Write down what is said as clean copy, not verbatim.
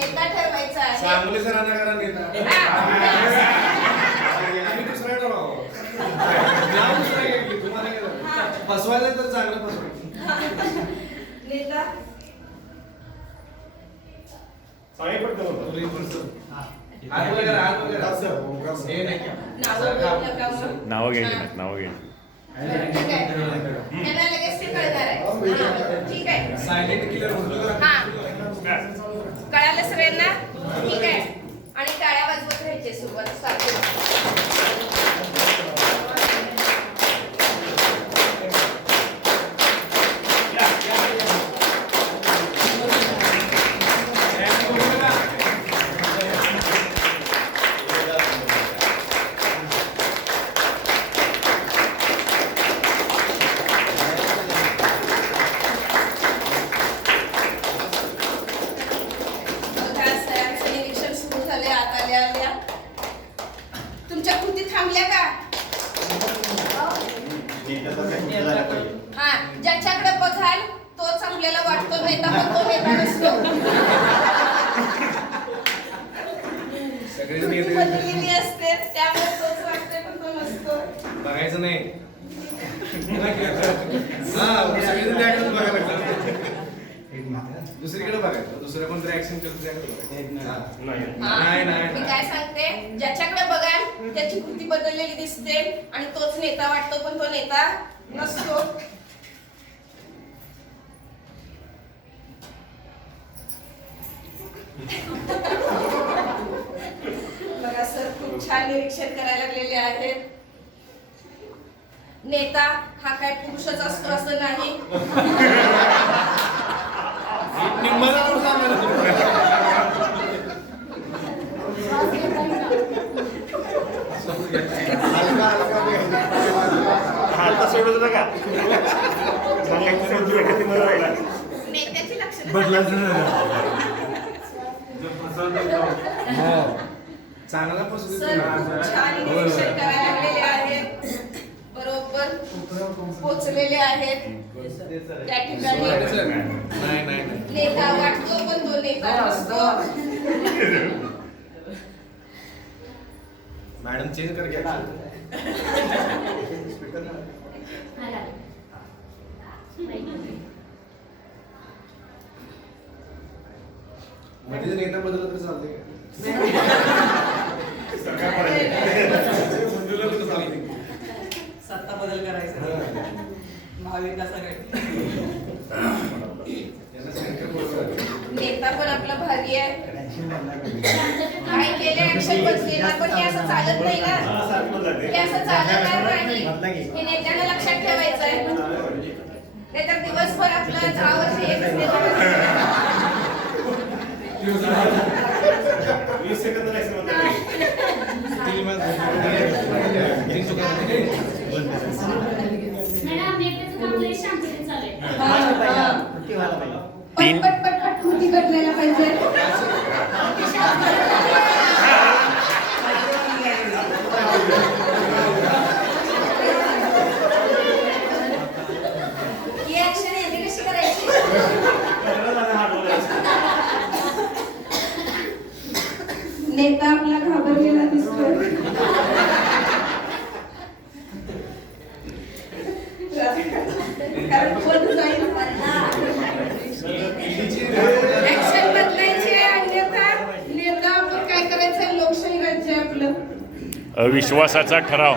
नेता ठरवायचा आहे. चांगले सरांना करा नेता. आम्ही दुसरा ठरवावं. नाव दुसरा घेतली तुम्हाला काय झालं? फसवायचं तर चांगलं फसवायचं. नेता साहेब पडतो हात वगैरे हात वगैरे हे नाही नावं घ्यायची नाहीत, नावं घ्यायची. ठीक आहे. त्यांना लगेच ते कळणार आहे. ठीक आहे. सायलेंट किलर म्हणतो हा कळालं सगळ्यांना? ठीक आहे. आणि टाळ्या वाजवत राहायचे सुरुवात सारखी. तुमच्या कृती थांबल्या का? हा ज्याच्याकडे बघाल तोच आपल्याला वाटतो नेता, पण तो नेता नसतो. सगळे कृती नेते बदललेली असते त्यामुळे तोच वाटतोय पण तो नसतो. बघायचं नाही. हा सगळे बघायला लागतात. दुसरीकडे बघायचं, दुसरं कोण रिॲक्शन करतो नाही. मी काय सांगते, ज्याच्याकडे बघाल त्याची कृती बदललेली दिसते आणि तोच नेता वाटतो पण तो नेता नसतो. बघा सर खूप छान निरीक्षण करायला लागलेले आहेत. नेता हा काय पुरुषच असतो असं नाही. नेत्याची लक्षणं चांगला पसंत सर खूप छान निरीक्षण करायला लागलेले आहेत. बरोबर पोचलेले आहेत त्या ठिकाणी. नाही नेता वाटतो पण तो नेता नसतो. मॅडम चेंज कर घ्या. मध्ये नेता बदलला तर चालते सत्ता बदल करायचा महाविकासाकडे. नेता पण आपला भारी आहे. काय केले ऍक्शन बदलेला पण हे असं चालत नाही ना. हे असं चालणार नाही. हे नेत्यांना लक्षात ठेवायचं आहे. नाहीतर दिवसभर आपलं 10 वर्ष एकच नेता पटपट कृती बदलायला पाहिजे. ही ऍक्शन यांनी कशी करायची? नेता आपला घाबरलेला दिसतोय. कारण कोण जाईल ऍक्शन बदलायची आहे. अन्यथा नेता आपण काय करायचं? लोकशाही राज्य आहे आपलं. अविश्वासाचा ठराव